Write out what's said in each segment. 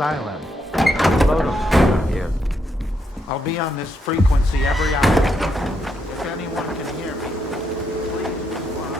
silent. Load them here. I'll be on this frequency every hour. If anyone can hear me, please respond.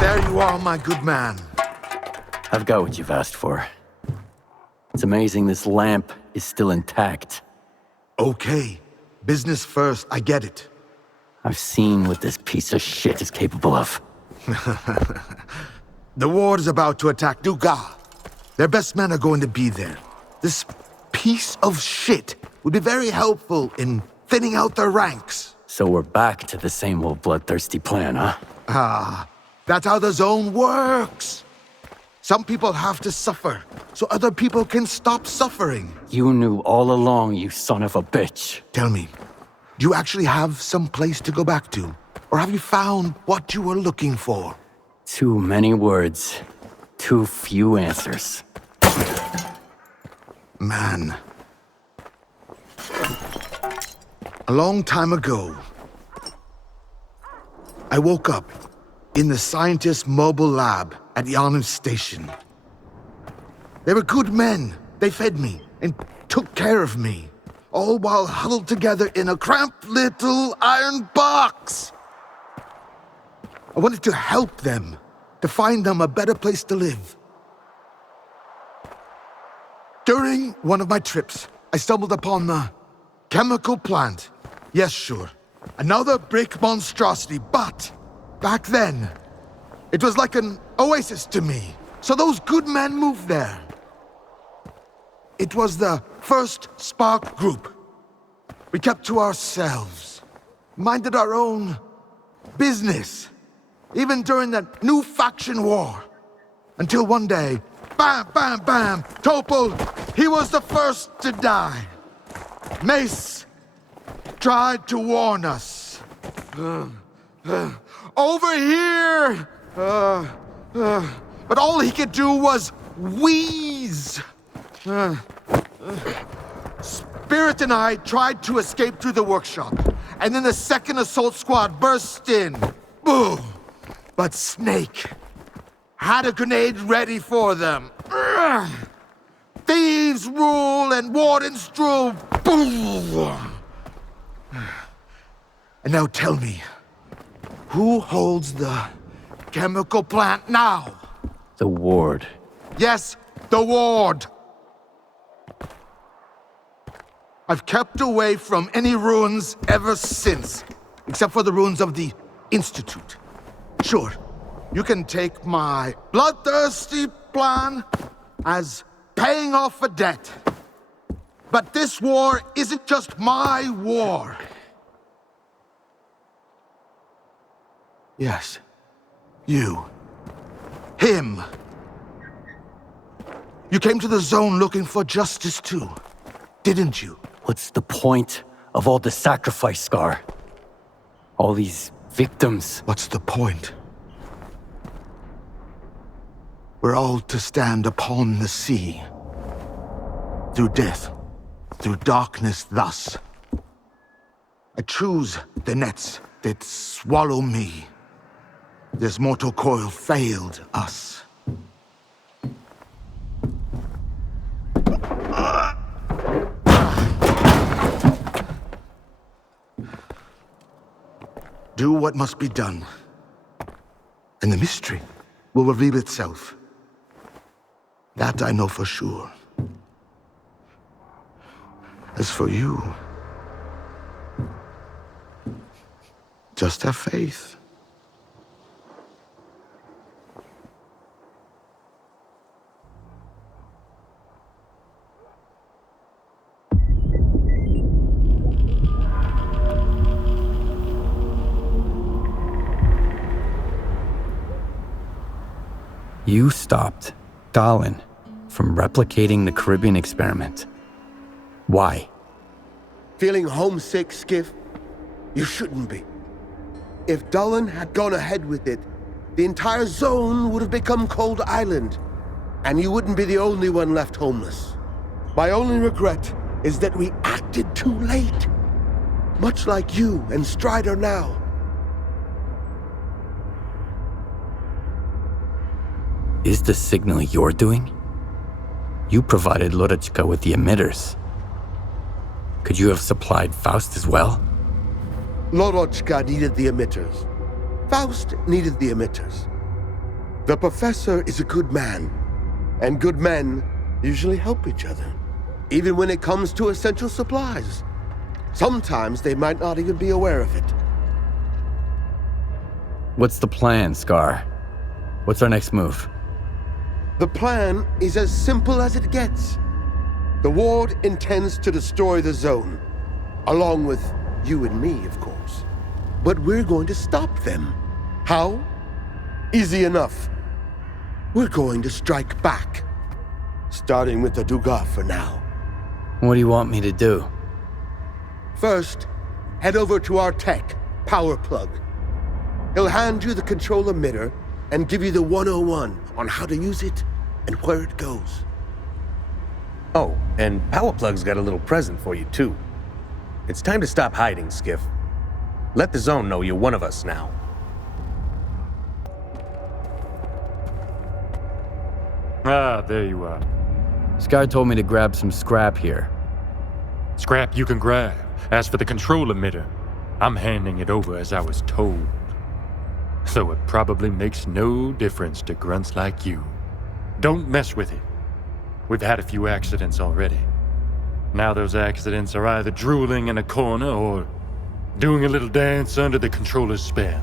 There you are, my good man. I've got what you've asked for. It's amazing this lamp is still intact. Okay. Business first, I get it. I've seen what this piece of shit is capable of. The ward is about to attack Duga. Their best men are going to be there. This piece of shit would be very helpful in thinning out their ranks. So we're back to the same old bloodthirsty plan, huh? Ah, that's how the zone works. Some people have to suffer, so other people can stop suffering. You knew all along, you son of a bitch. Tell me, do you actually have some place to go back to? Or have you found what you were looking for? Too many words, too few answers. Man. A long time ago, I woke up in the scientist's mobile lab at Yon's station. They were good men. They fed me and took care of me, all while huddled together in a cramped little iron box. I wanted to help them, to find them a better place to live. During one of my trips, I stumbled upon the chemical plant. Yes, sure. Another brick monstrosity, but back then, it was like an oasis to me. So those good men moved there. It was the first Spark group. We kept to ourselves, minded our own business, even during the new faction war. Until one day, bam, bam, bam, Topol, he was the first to die. Mace tried to warn us. Over here! But all he could do was wheeze. Spirit and I tried to escape through the workshop, and then the second assault squad burst in. Boom! But Snake had a grenade ready for them. Thieves rule and wardens rule. Boom! And now tell me, who holds the chemical plant now? The ward. Yes, the ward. I've kept away from any ruins ever since, except for the ruins of the Institute. Sure, you can take my bloodthirsty plan as paying off a debt. But this war isn't just my war. Yes, you. Him. You came to the zone looking for justice too, didn't you? What's the point of all the sacrifice, Scar? All these victims. What's the point? We're all to stand upon the sea. through death, through darkness thus. I choose the nets that swallow me. This mortal coil failed us. Do what must be done, and the mystery will reveal itself. That I know for sure. As for you, just have faith. You stopped Dallin from replicating the Caribbean experiment. Why? Feeling homesick, Skiff? You shouldn't be. If Dallin had gone ahead with it, the entire zone would have become Cold Island, and you wouldn't be the only one left homeless. My only regret is that we acted too late. Much like you and Strider now. Is the signal you're doing? You provided Lorechka with the emitters. Could you have supplied Faust as well? Lorochka needed the emitters. Faust needed the emitters. The professor is a good man, and good men usually help each other, even when it comes to essential supplies. Sometimes they might not even be aware of it. What's the plan, Scar? What's our next move? The plan is as simple as it gets. The Ward intends to destroy the zone, along with you and me, of course. But we're going to stop them. How? Easy enough. We're going to strike back, starting with the Dugas for now. What do you want me to do? First, head over to our tech, Power Plug. He'll hand you the control emitter and give you the 101 on how to use it and where it goes. Oh, and Powerplug's got a little present for you, too. It's time to stop hiding, Skiff. Let the zone know you're one of us now. Ah, there you are. Scar told me to grab some scrap here. Scrap you can grab. As for the control emitter, I'm handing it over as I was told. So it probably makes no difference to grunts like you. Don't mess with it. We've had a few accidents already. Now those accidents are either drooling in a corner or doing a little dance under the controller's spell.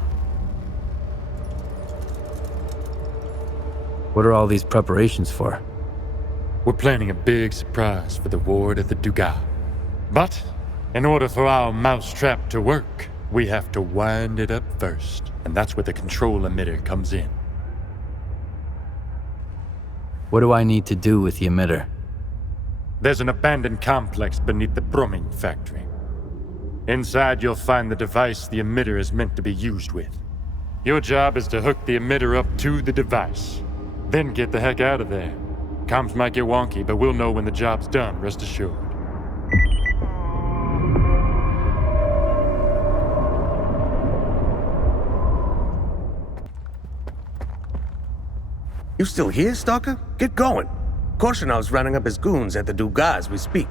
What are all these preparations for? We're planning a big surprise for the Ward at the Dugas. But in order for our mousetrap to work, we have to wind it up first. And that's where the control emitter comes in. What do I need to do with the emitter? There's an abandoned complex beneath the Brumming factory. Inside you'll find the device the emitter is meant to be used with. Your job is to hook the emitter up to the device. Then get the heck out of there. Comms might get wonky, but we'll know when the job's done, rest assured. You still here, Stalker? Get going. Korshanov's rounding up his goons at the Dugas as we speak.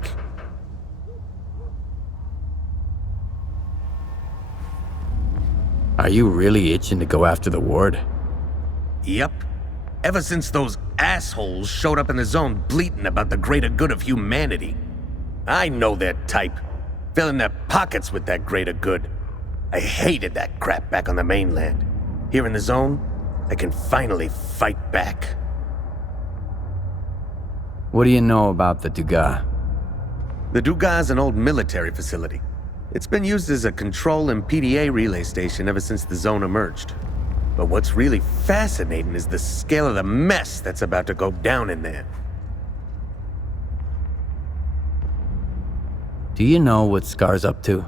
Are you really itching to go after the Ward? Yep. Ever since those assholes showed up in the zone bleating about the greater good of humanity. I know their type. Filling their pockets with that greater good. I hated that crap back on the mainland. Here in the zone, I can finally fight back. What do you know about the Dugas? The Dugas is an old military facility. It's been used as a control and PDA relay station ever since the zone emerged. But what's really fascinating is the scale of the mess that's about to go down in there. Do you know what Scar's up to?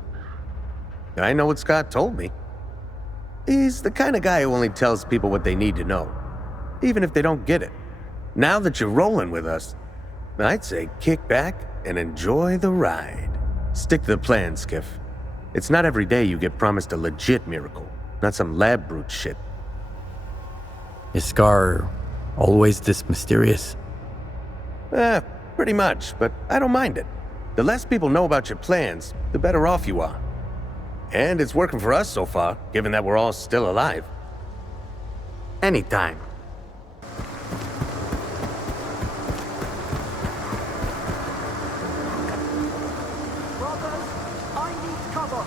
I know what Scott told me. He's the kind of guy who only tells people what they need to know, even if they don't get it. Now that you're rolling with us, I'd say kick back and enjoy the ride. Stick to the plan, Skiff. It's not every day you get promised a legit miracle, not some lab brute shit. Is Scar always this mysterious? Pretty much, but I don't mind it. The less people know about your plans, the better off you are. And it's working for us so far, given that we're all still alive. Anytime. Brothers, I need cover.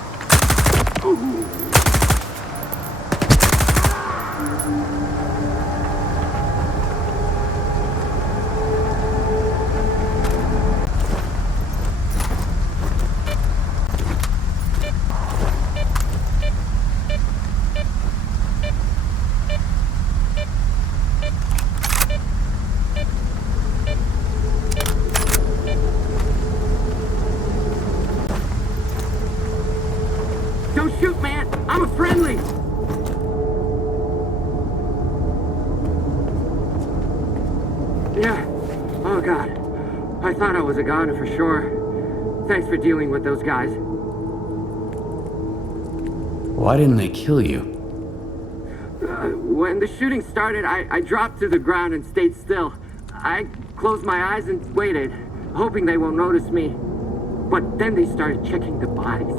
Don't shoot, man! I'm a friendly! Yeah. Oh, God. I thought I was a goner for sure. Thanks for dealing with those guys. Why didn't they kill you? When the shooting started, I dropped to the ground and stayed still. I closed my eyes and waited, hoping they won't notice me. But then they started checking the bodies.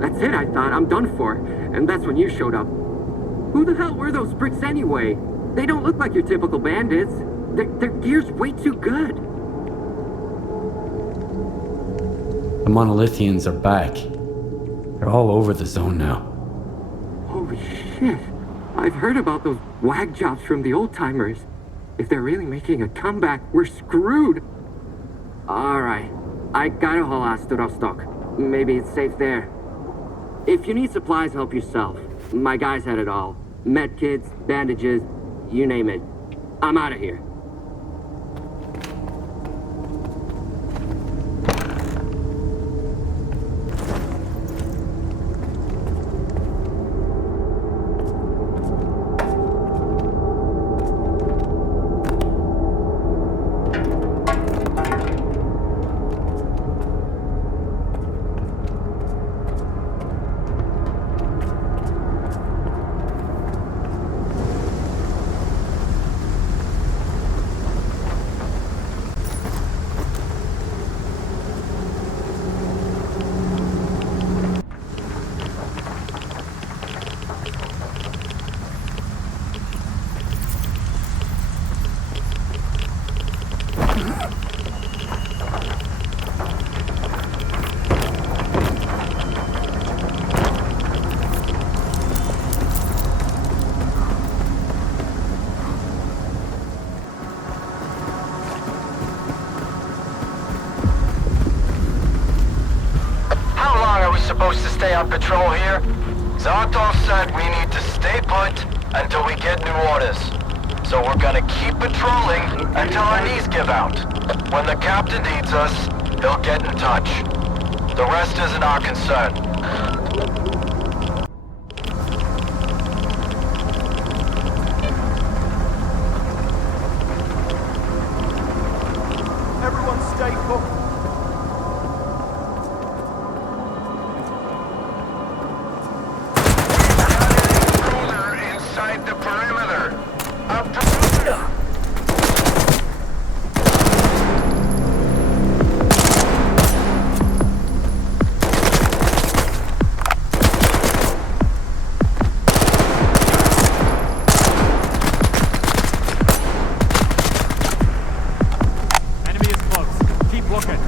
That's it, I thought. I'm done for. And that's when you showed up. Who the hell were those bricks anyway? They don't look like your typical bandits. Their gear's way too good. The Monolithians are back. They're all over the zone now. Holy shit. I've heard about those wag jobs from the old-timers. If they're really making a comeback, we're screwed. Alright. I gotta haul ass to Rostock. Maybe it's safe there. If you need supplies, help yourself. My guys had it all. Med kits, bandages, you name it. I'm out of here. Supposed to stay on patrol here? Zartov said we need to stay put until we get new orders. So we're gonna keep patrolling until our knees give out. When the captain needs us, he'll get in touch. The rest isn't our concern. Everyone stay put. The perimeter. Up to Enemy is close. Keep looking.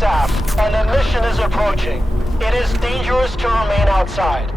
staff, and the mission is approaching. It is dangerous to remain outside.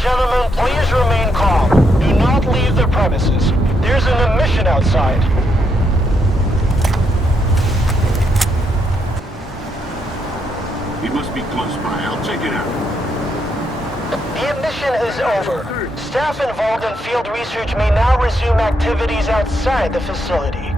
Gentlemen, please remain calm. Do not leave the premises. There's an emission outside. He must be close by. I'll check it out. The emission is over. Staff involved in field research may now resume activities outside the facility.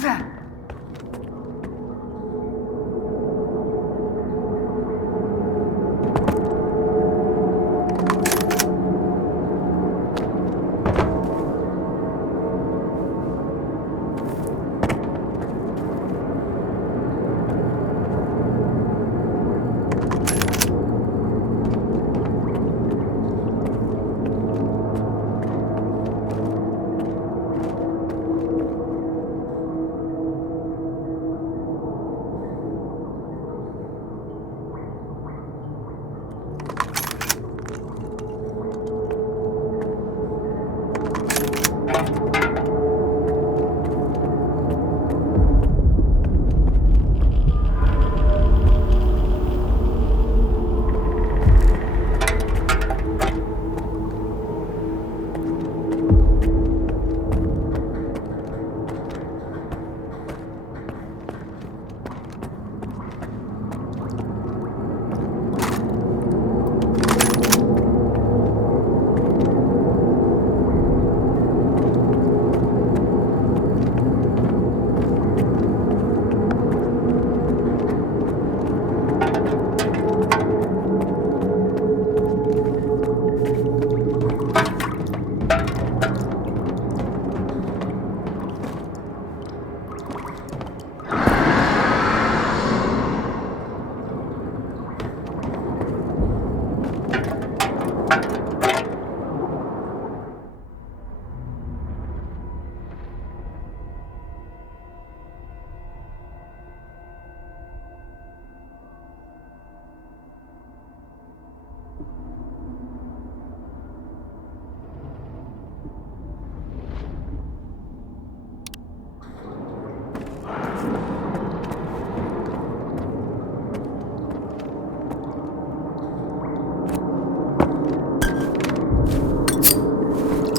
Who's that?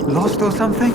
Lost or something?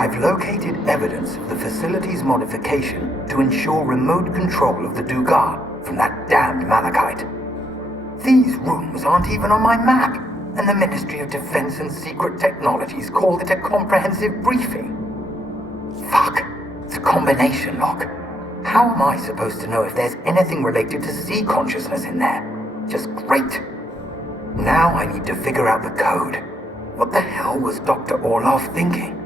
I've located evidence of the facility's modification to ensure remote control of the Dugat from that damned Malachite. These rooms aren't even on my map, and the Ministry of Defense and Secret Technologies called it a comprehensive briefing. Fuck, it's a combination lock. How am I supposed to know if there's anything related to sea consciousness in there? Just great. Now I need to figure out the code. What the hell was Dr. Orloff thinking?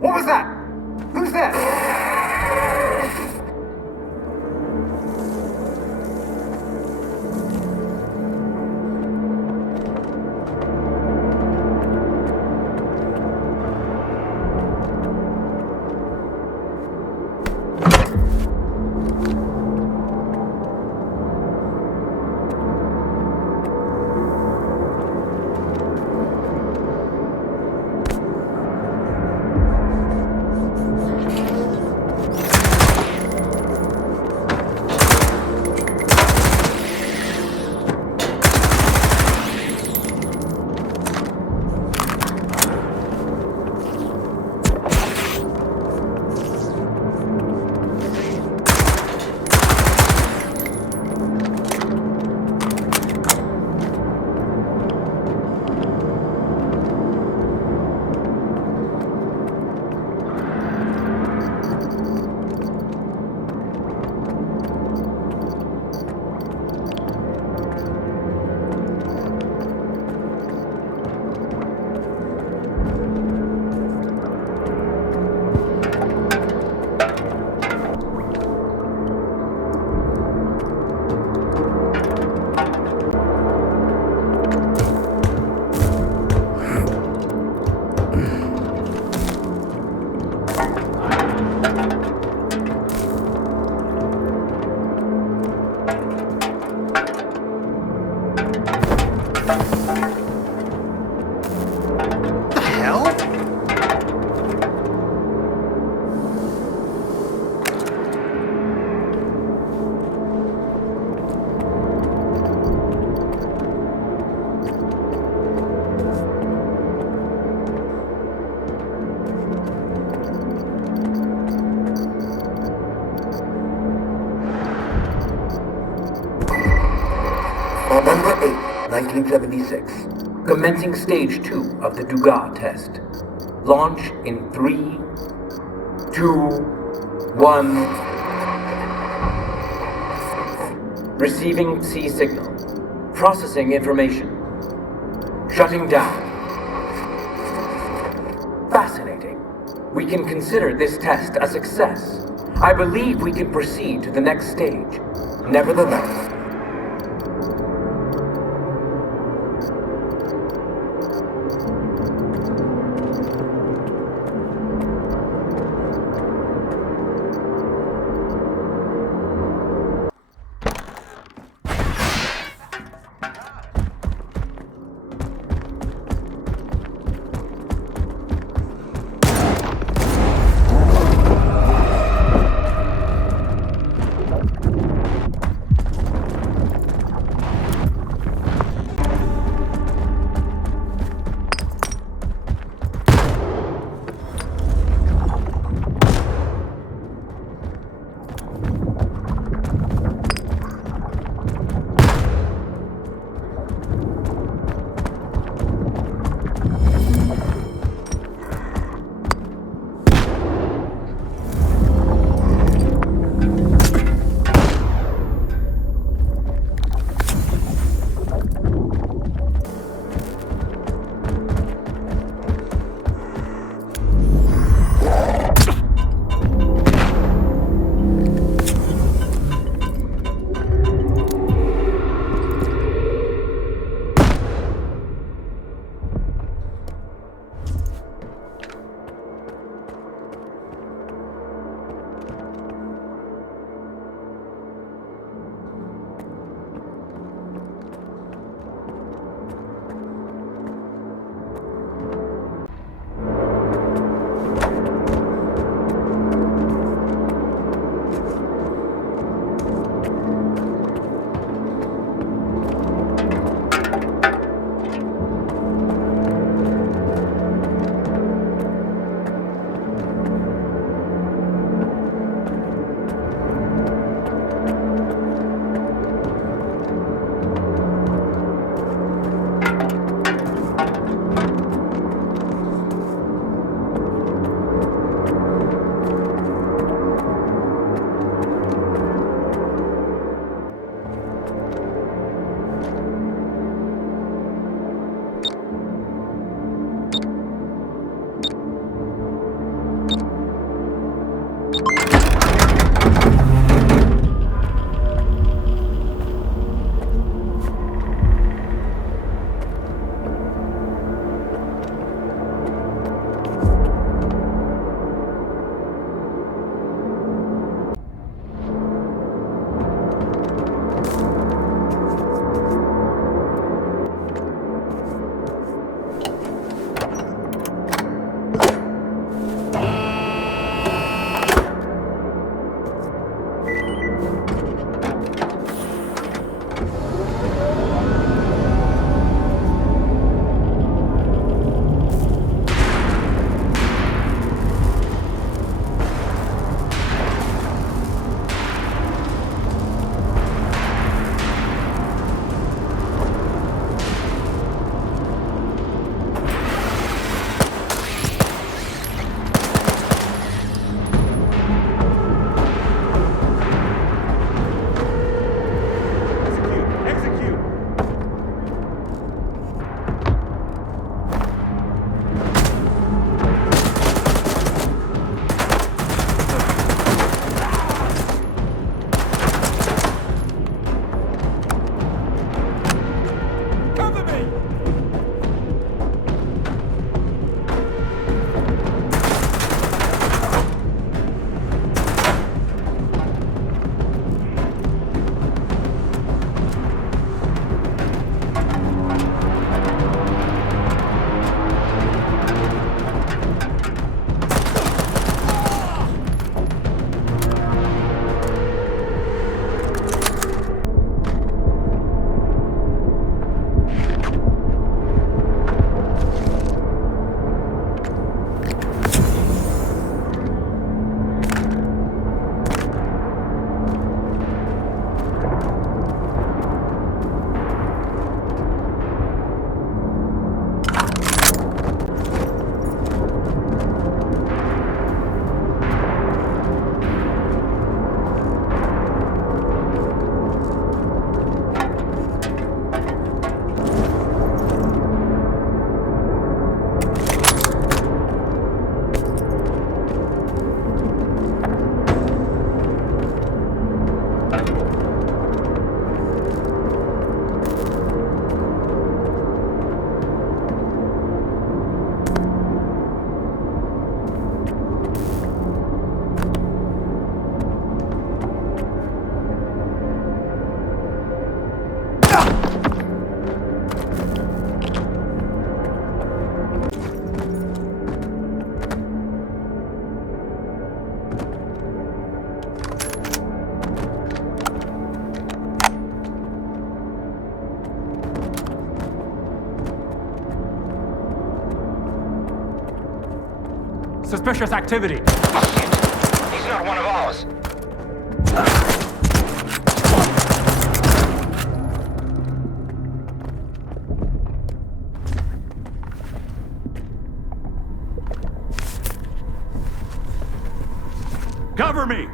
What was that? Who's there? November 8, 1976. Commencing stage 2 of the Dugas test. Launch in 3, 2, 1. Receiving C signal. Processing information. Shutting down. Fascinating. We can consider this test a success. I believe we can proceed to the next stage. Nevertheless, suspicious activity. Shit! He's not one of ours. Cover me!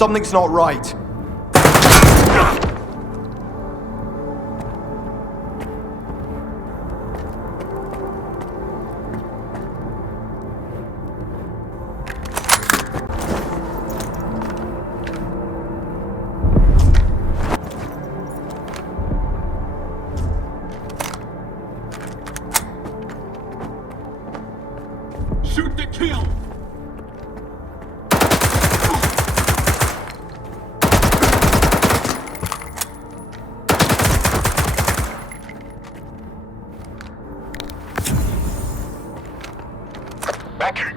Something's not right. Shoot to kill!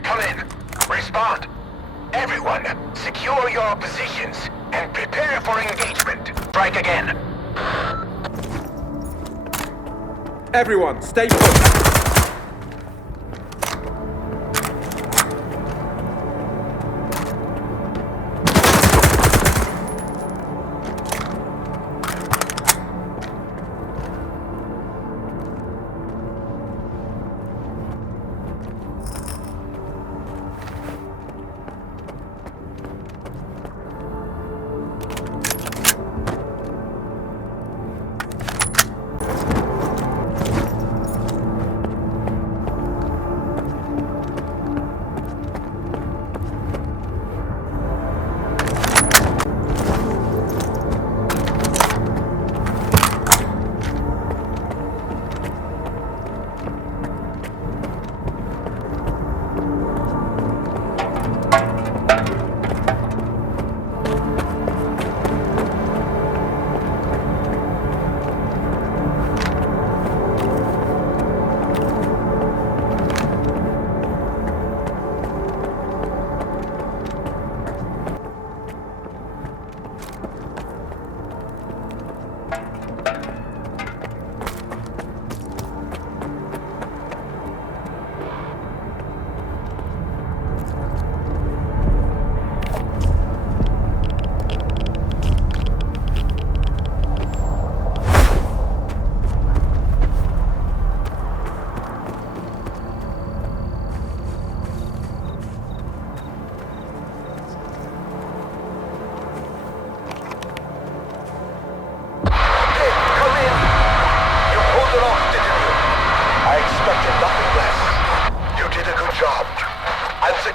Come in. Respond. Everyone, secure your positions and prepare for engagement. Strike again. Everyone, stay put.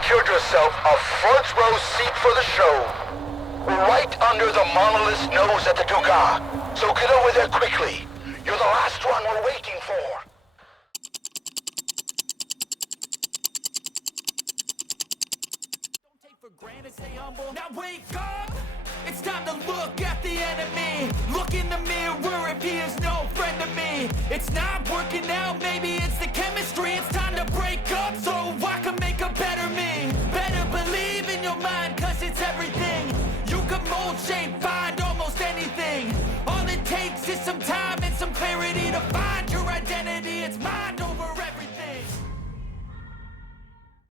secured yourself a front row seat for the show. Right under the monolith's nose at the Dugas. So get over there quickly. You're the last one we're waiting for. Don't take for granted, stay humble. Now wake up! It's time to look at the enemy. Look in the mirror if he is no friend to me. It's not working out, maybe it's the chemistry some time.